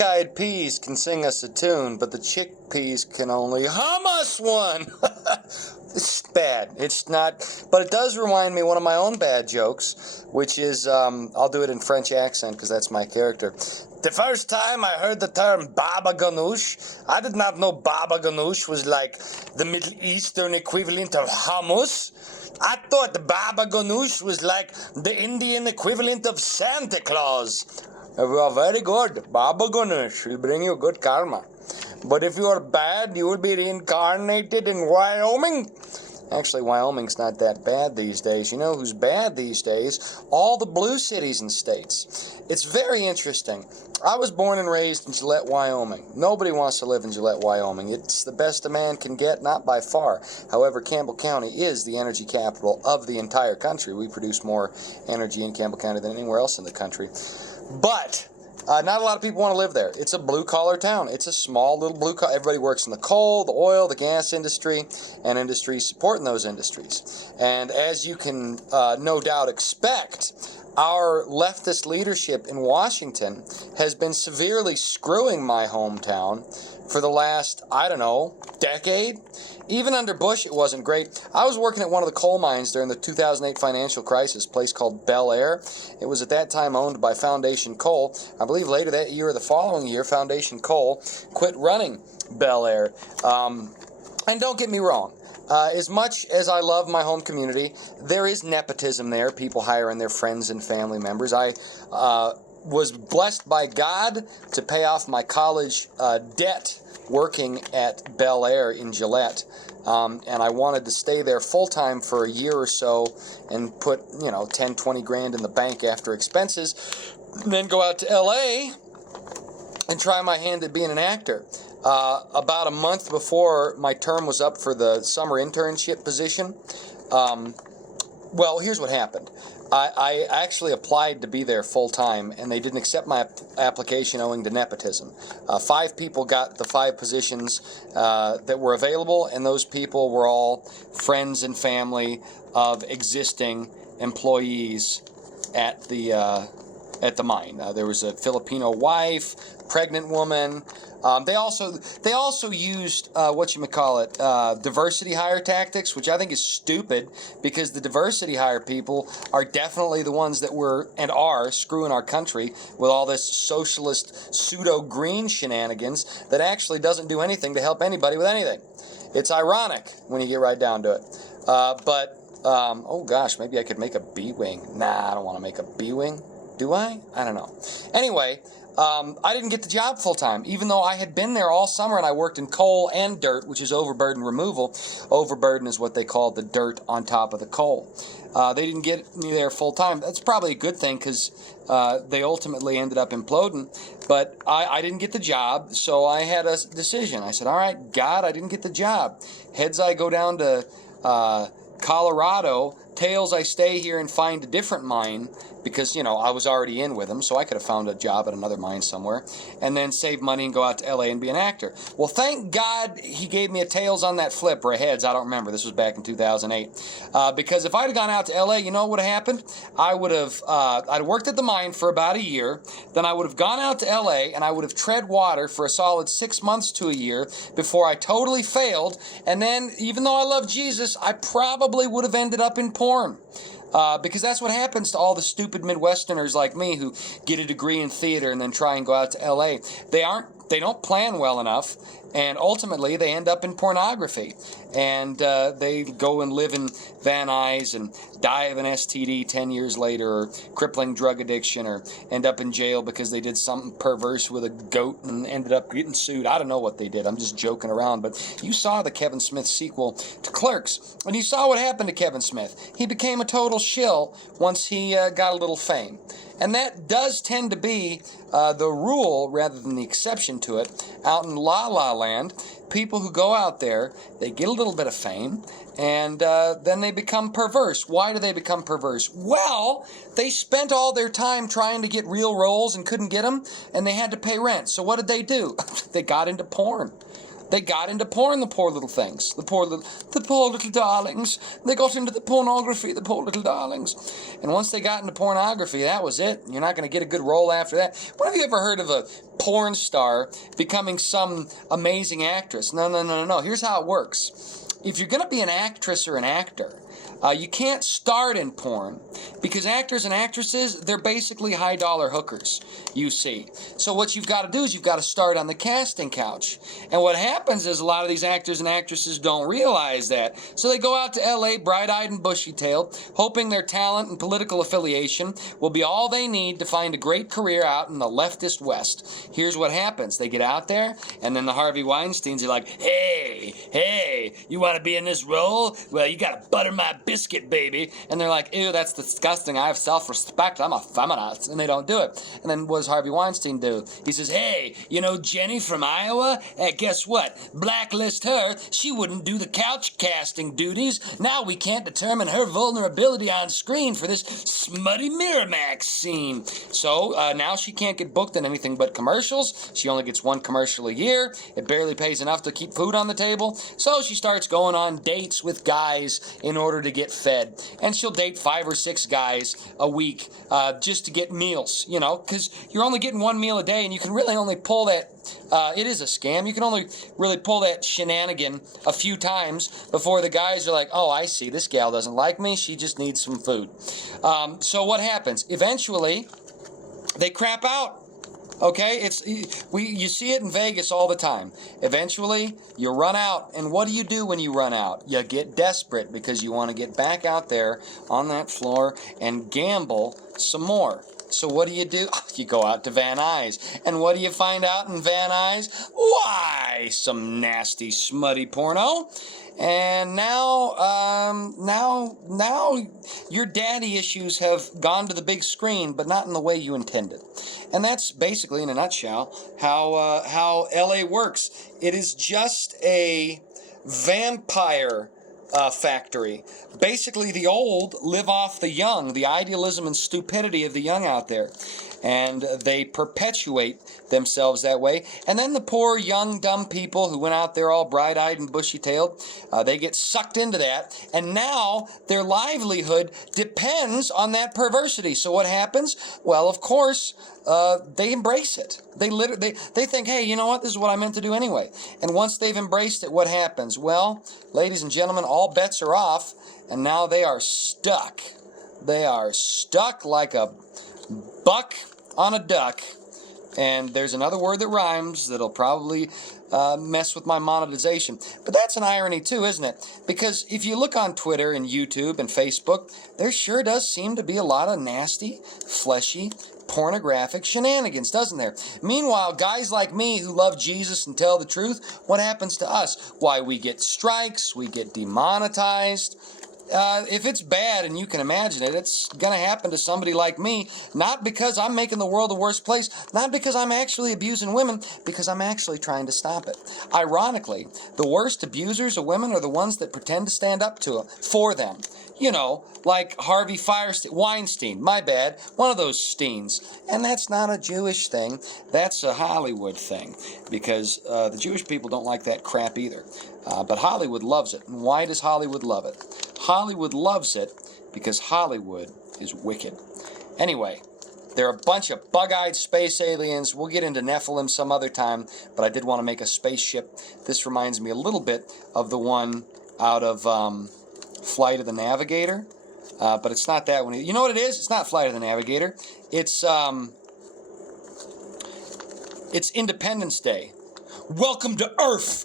Eyed peas can sing us a tune, but the chickpeas can only hum us one. It's bad. It's not, but it does remind me of one of my own bad jokes, which is, I'll do it in French accent because that's my character. The first time I heard the term baba ganoush, I did not know baba ganoush was like the Middle Eastern equivalent of hummus. I thought the baba ganoush was like the Indian equivalent of Santa Claus. You are very good. Baba ganoush will bring you good karma. But if you are bad, you will be reincarnated in Wyoming. Actually, Wyoming's not that bad these days. You know who's bad these days? All the blue cities and states. It's very interesting. I was born and raised in Gillette, Wyoming. Nobody wants to live in Gillette, Wyoming. It's the best a man can get, not by far. However, Campbell County is the energy capital of the entire country. We produce more energy in Campbell County than anywhere else in the country. But not a lot of people want to live there. It's a blue-collar town. It's a small little blue-collar. Everybody works in the coal, the oil, the gas industry, and industries supporting those industries. And as you can no doubt expect, our leftist leadership in Washington has been severely screwing my hometown for the last, I don't know, decade. Even under Bush, it wasn't great. I was working at one of the coal mines during the 2008 financial crisis, a place called Bel Air. It was at that time owned by Foundation Coal. I believe later that year or the following year, Foundation Coal quit running Bel Air. And don't get me wrong. As much as I love my home community, there is nepotism there, people hiring their friends and family members. I was blessed by God to pay off my college debt working at Bel Air in Gillette, and I wanted to stay there full-time for a year or so and put, 10, 20 grand in the bank after expenses, and then go out to L.A. and try my hand at being an actor. About a month before my term was up for the summer internship position, well, here's what happened. I actually applied to be there full-time, and they didn't accept my application owing to nepotism. 5 people got the 5 positions that were available, and those people were all friends and family of existing employees at the mine. There was a Filipino wife, pregnant woman. They also used diversity hire tactics, which I think is stupid because the diversity hire people are definitely the ones that were and are screwing our country with all this socialist pseudo-green shenanigans that actually doesn't do anything to help anybody with anything. It's ironic when you get right down to it. Oh gosh, maybe I could make a B-wing. Nah, I don't want to make a B-wing. Do I? I don't know. Anyway, I didn't get the job full-time, even though I had been there all summer and I worked in coal and dirt, which is overburden removal. Overburden is what they call the dirt on top of the coal. They didn't get me there full-time. That's probably a good thing because they ultimately ended up imploding. But I didn't get the job, so I had a decision. I said, all right, God, I didn't get the job. Heads, I go down to Colorado. Tails, I stay here and find a different mine because, I was already in with them, so I could have found a job at another mine somewhere and then save money and go out to L.A. and be an actor. Well, thank God he gave me a tails on that flip, or a heads, I don't remember. This was back in 2008. Because if I'd have gone out to L.A., you know what would have happened? I'd worked at the mine for about a year, then I would have gone out to L.A. and I would have tread water for a solid 6 months to a year before I totally failed, and then, even though I love Jesus, I probably would have ended up in porn. Because that's what happens to all the stupid Midwesterners like me who get a degree in theater and then try and go out to L.A. They don't plan well enough, and ultimately they end up in pornography. And they go and live in Van Nuys and die of an STD 10 years later, or crippling drug addiction, or end up in jail because they did something perverse with a goat and ended up getting sued. I don't know what they did. I'm just joking around. But you saw the Kevin Smith sequel to Clerks, and you saw what happened to Kevin Smith. He became a total shill once he got a little fame. And that does tend to be the rule rather than the exception to it. Out in La La Land, people who go out there, they get a little bit of fame, and then they become perverse. Why do they become perverse? Well, they spent all their time trying to get real roles and couldn't get them, and they had to pay rent. So what did they do? They got into porn. They got into porn, the poor little things. The poor little darlings. They got into the pornography, the poor little darlings. And once they got into pornography, that was it. You're not going to get a good role after that. When have you ever heard of a porn star becoming some amazing actress? No. Here's how it works. If you're going to be an actress or an actor, you can't start in porn because actors and actresses, they're basically high-dollar hookers, you see. So what you've got to do is you've got to start on the casting couch. And what happens is a lot of these actors and actresses don't realize that. So they go out to L.A. bright-eyed and bushy-tailed, hoping their talent and political affiliation will be all they need to find a great career out in the leftist West. Here's what happens. They get out there, and then the Harvey Weinsteins are like, hey, you want to be in this role? Well, you got to butter my biscuit, baby. And they're like, ew, that's disgusting. I have self-respect. I'm a feminist. And they don't do it. And then what does Harvey Weinstein do? He says, hey, you know Jenny from Iowa? Hey, guess what? Blacklist her. She wouldn't do the couch casting duties. Now we can't determine her vulnerability on screen for this smutty Miramax scene. So now she can't get booked in anything but commercials. She only gets one commercial a year. It barely pays enough to keep food on the table. So she starts going on dates with guys in order to get fed. And she'll date 5 or 6 guys a week just to get meals, you know, because you're only getting one meal a day and you can really only pull that, it is a scam, you can only really pull that shenanigan a few times before the guys are like, oh, I see, this gal doesn't like me, she just needs some food. So what happens? Eventually, they crap out. Okay, you see it in Vegas all the time. Eventually, you run out, and what do you do when you run out? You get desperate because you want to get back out there on that floor and gamble some more. So what do? You go out to Van Nuys, and what do you find out in Van Nuys? Why, some nasty, smutty porno. And now your daddy issues have gone to the big screen, but not in the way you intended. And that's basically, in a nutshell, how LA works. It is just a vampire factory. Basically, the old live off the young, the idealism and stupidity of the young out there. And they perpetuate themselves that way. And then the poor, young, dumb people who went out there all bright-eyed and bushy-tailed, they get sucked into that. And now their livelihood depends on that perversity. So what happens? Well, of course, they embrace it. They think, hey, you know what? This is what I meant to do anyway. And once they've embraced it, what happens? Well, ladies and gentlemen, all bets are off, and now they are stuck. They are stuck like a buck on a duck. And there's another word that rhymes that'll probably mess with my monetization. But that's an irony too, isn't it? Because if you look on Twitter and YouTube and Facebook, there sure does seem to be a lot of nasty, fleshy, pornographic shenanigans, doesn't there? Meanwhile, guys like me who love Jesus and tell the truth, what happens to us? Why, we get strikes, we get demonetized. If it's bad, and you can imagine it, it's going to happen to somebody like me, not because I'm making the world a worse place, not because I'm actually abusing women, because I'm actually trying to stop it. Ironically, the worst abusers of women are the ones that pretend to stand up to them, for them. You know, like Harvey Weinstein, my bad, one of those Steens. And that's not a Jewish thing, that's a Hollywood thing, because the Jewish people don't like that crap either. But Hollywood loves it. And why does Hollywood love it? Hollywood loves it because Hollywood is wicked. Anyway, they're a bunch of bug-eyed space aliens. We'll get into Nephilim some other time, but I did want to make a spaceship. This reminds me a little bit of the one out of Flight of the Navigator, but it's not that one. You know what it is? It's not Flight of the Navigator. It's Independence Day. Welcome to Earth.